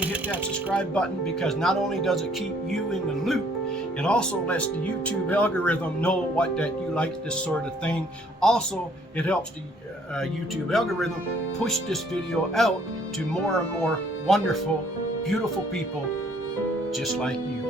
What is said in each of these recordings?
Hit that subscribe button, because not only does it keep you in the loop, it also lets the YouTube algorithm know that you like this sort of thing. Also, it helps the YouTube algorithm push this video out to more and more wonderful, beautiful people just like you.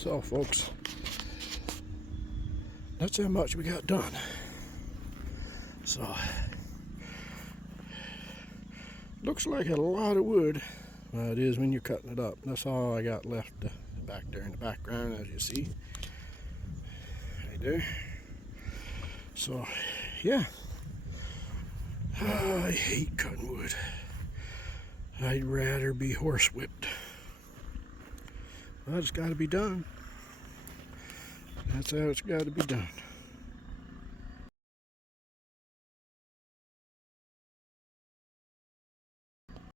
So folks, that's how much we got done. So looks like a lot of wood. It is when you're cutting it up. That's all I got left back there in the background, as you see right there. So yeah, I hate cutting wood. I'd rather be horsewhipped. Well, it's got to be done. That's how it's got to be done.